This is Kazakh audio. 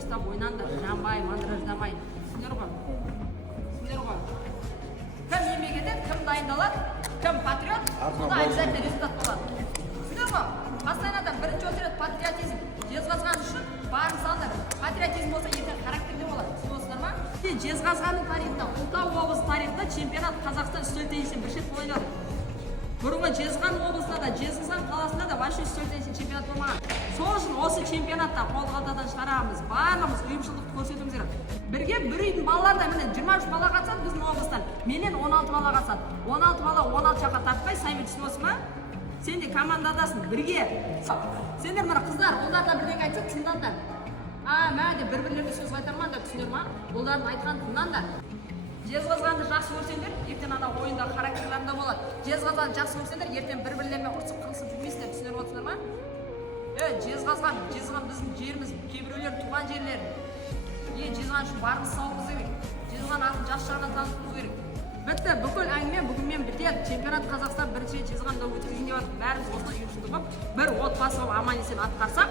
дұрыстап ойнаңдар, жанбай мандраждамай, түсіндіңдер ғой? Кім еңбек етеді, кім дайындалады, кім патриот, онда обязательно результат болады. Түсіндіңдер ғой? Постоянно бірінші очередь патриотизм, жезқазған үшін барын салдар. Патриотизм болса ертең характерде болады. Түсінесіңдер ма? Жезқазғанның тарихында, Ұлытау облысы тарихында чемпионат Қазақстан үстел теннисінен бір рет ойнады. Бұрынғы Жезқазған облысында да, Жезқазған қаласында да вообще үстел теннисінен чемпионат болмаған. Сол үшін осы чемпионатта қолғалтадан шығарамыз, барлығымыз ұйымшылдықты көрсетуіміз керек. Бірге бір үйдің балалары да міне 23 бала қатысады біздің облыстан. Менен 16 бала қатысады. 16 бала 16 жаққа тартпай, Самир, түсінесің ма? Сен де командадасың, бірге. Сендер мына қыздар, олар да бірдеңе айтса тыңдаңдар. Мәде бір-бірлеріне сөз қайтармаңдар, түсіндіңдер ма? Олардың айтқанын тыңдаңдар. Жезқазғанды жақсы көрсеңдер, ертең ана ойында характерларында болады. Жезқазғанды жақсы көрсеңдер, ертең бір-бірлеріне ұрсып қылысып жүрмейсіңдер, түсінер отырсыңдар ма? Жезқазған біздің жеріміз, кейбіреулер туған жерлер. Жезқазған үшін барымыз салуымыз керек. Жезқазған атын жас жағынан танытуымыз керек. Бітті, бүкіл әңгіме бүгінмен бітеді. Чемпионат Қазақстан бірінші Жезқазғанда өтіп жүрген деп бәріміз осылай ұйымшылдық болып, бір отбасы болып аман есен атқарсақ